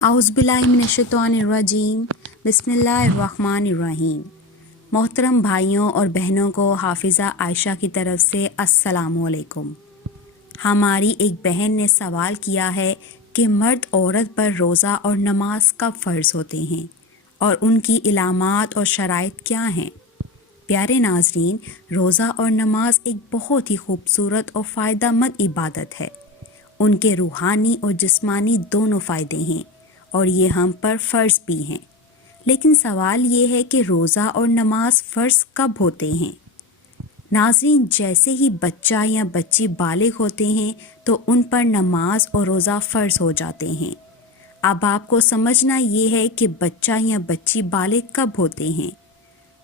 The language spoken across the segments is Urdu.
اعوذ باللہ من الشیطان الرجیم، بسم اللہ الرحمن الرحیم۔ محترم بھائیوں اور بہنوں کو حافظہ عائشہ کی طرف سے السلام علیکم۔ ہماری ایک بہن نے سوال کیا ہے کہ مرد عورت پر روزہ اور نماز کب فرض ہوتے ہیں اور ان کی علامات اور شرائط کیا ہیں؟ پیارے ناظرین، روزہ اور نماز ایک بہت ہی خوبصورت اور فائدہ مند عبادت ہے۔ ان کے روحانی اور جسمانی دونوں فائدے ہیں اور یہ ہم پر فرض بھی ہیں، لیکن سوال یہ ہے کہ روزہ اور نماز فرض کب ہوتے ہیں؟ ناظرین، جیسے ہی بچہ یا بچی بالغ ہوتے ہیں تو ان پر نماز اور روزہ فرض ہو جاتے ہیں۔ اب آپ کو سمجھنا یہ ہے کہ بچہ یا بچی بالغ کب ہوتے ہیں،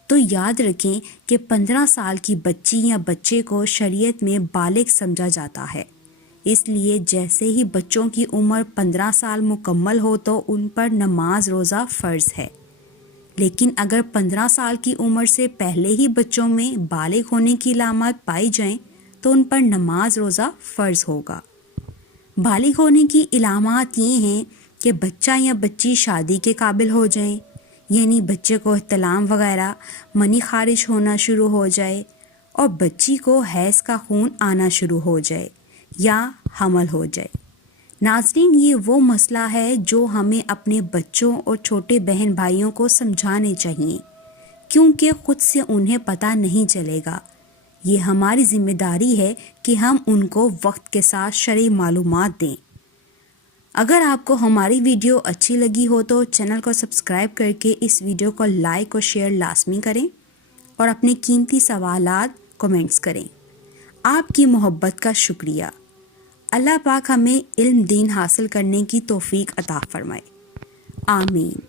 تو یاد رکھیں کہ 15 سال کی بچی یا بچے کو شریعت میں بالغ سمجھا جاتا ہے۔ اس لیے جیسے ہی بچوں کی عمر 15 سال مکمل ہو تو ان پر نماز روزہ فرض ہے، لیکن اگر 15 سال کی عمر سے پہلے ہی بچوں میں بالغ ہونے کی علامات پائی جائیں تو ان پر نماز روزہ فرض ہوگا۔ بالغ ہونے کی علامات یہ ہیں کہ بچہ یا بچی شادی کے قابل ہو جائیں، یعنی بچے کو احتلام وغیرہ منی خارج ہونا شروع ہو جائے اور بچی کو حیض کا خون آنا شروع ہو جائے یا حمل ہو جائے۔ ناظرین، یہ وہ مسئلہ ہے جو ہمیں اپنے بچوں اور چھوٹے بہن بھائیوں کو سمجھانے چاہیے، کیونکہ خود سے انہیں پتہ نہیں چلے گا۔ یہ ہماری ذمہ داری ہے کہ ہم ان کو وقت کے ساتھ شرعی معلومات دیں۔ اگر آپ کو ہماری ویڈیو اچھی لگی ہو تو چینل کو سبسکرائب کر کے اس ویڈیو کو لائک اور شیئر لازمی کریں اور اپنے قیمتی سوالات کمنٹس کریں۔ آپ کی محبت کا شکریہ۔ اللہ پاک ہمیں علم دین حاصل کرنے کی توفیق عطا فرمائے، آمین۔